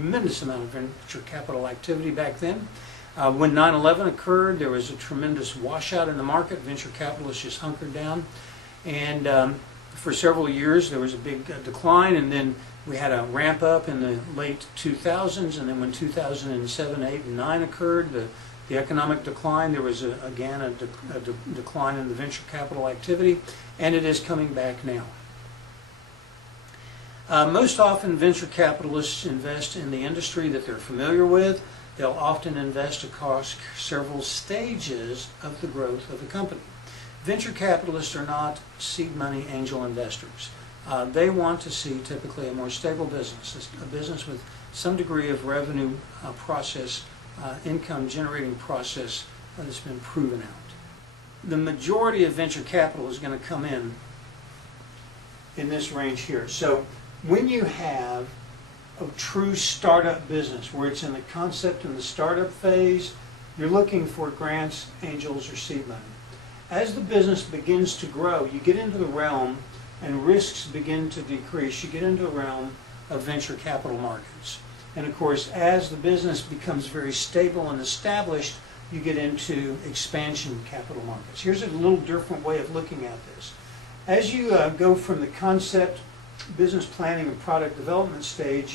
Tremendous amount of venture capital activity back then. When 9/11 occurred, there was a tremendous washout in the market. Venture capitalists just hunkered down, and for several years there was a big decline, and then we had a ramp up in the late 2000s, and then when 2007, 8, and 9 occurred, the economic decline, there was again a decline in the venture capital activity, and it is coming back now. Most often venture capitalists invest in the industry that they're familiar with. They'll often invest across several stages of the growth of a company. Venture capitalists are not seed money angel investors. They want to see typically a more stable business, a business with some degree of revenue process, income generating process that's been proven out. The majority of venture capital is going to come in this range here. So when you have a true startup business where it's in the concept and the startup phase, you're looking for grants, angels, or seed money. As the business begins to grow, you get into the realm and risks begin to decrease. You get into the realm of venture capital markets. And of course, as the business becomes very stable and established, you get into expansion capital markets. Here's a little different way of looking at this. As you go from the concept, business planning, and product development stage,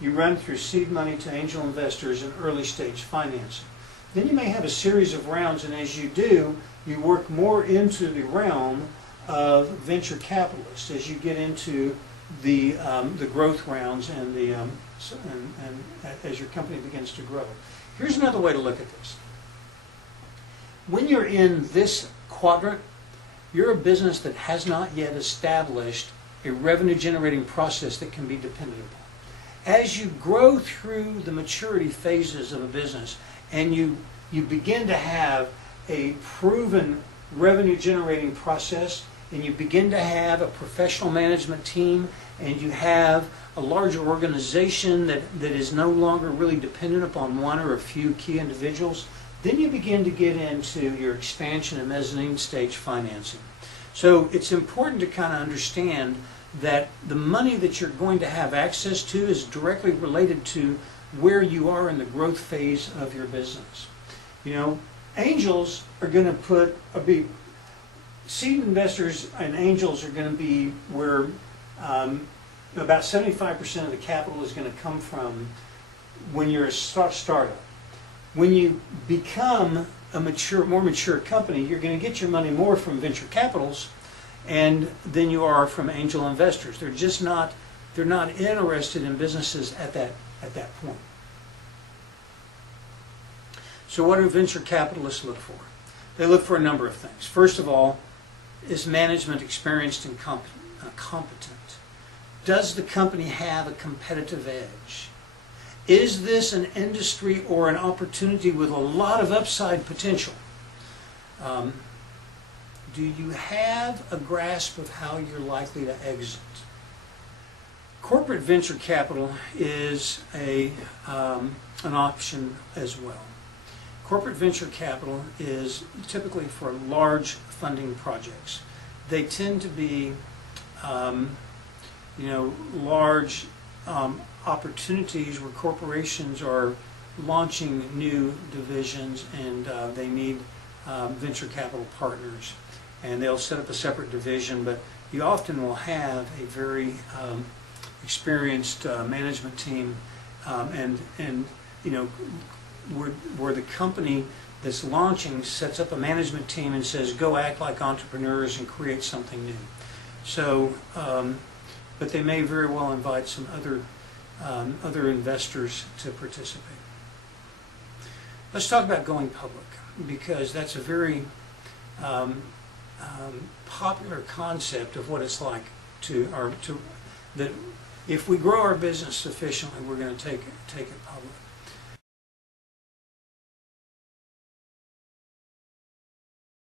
you run through seed money to angel investors and early stage financing. Then you may have a series of rounds, and as you do, you work more into the realm of venture capitalists as you get into the growth rounds and as your company begins to grow. Here's another way to look at this. When you're in this quadrant, you're a business that has not yet established a revenue generating process that can be depended upon. As you grow through the maturity phases of a business and you begin to have a proven revenue generating process, and you begin to have a professional management team, and you have a larger organization that is no longer really dependent upon one or a few key individuals, then you begin to get into your expansion and mezzanine stage financing. So it's important to kind of understand that the money that you're going to have access to is directly related to where you are in the growth phase of your business. You know, angels are going to be seed investors, and angels are going to be where about 75% of the capital is going to come from when you're a startup. When you become a more mature company, you're going to get your money more from venture capitals and than you are from angel investors. They're not interested in businesses at that point. So what do venture capitalists look for? They look for a number of things. First of all, is management experienced and competent? Does the company have a competitive edge? Is this an industry or an opportunity with a lot of upside potential? Do you have a grasp of how you're likely to exit? Corporate venture capital is an option as well. Corporate venture capital is typically for large funding projects. They tend to be, large opportunities where corporations are launching new divisions, and they need venture capital partners. And they'll set up a separate division, but you often will have a very experienced management team, where the company that's launching sets up a management team and says, go act like entrepreneurs and create something new. So, but they may very well invite some other investors to participate. Let's talk about going public, because that's a very popular concept of what it's like that if we grow our business sufficiently, we're going to take it public.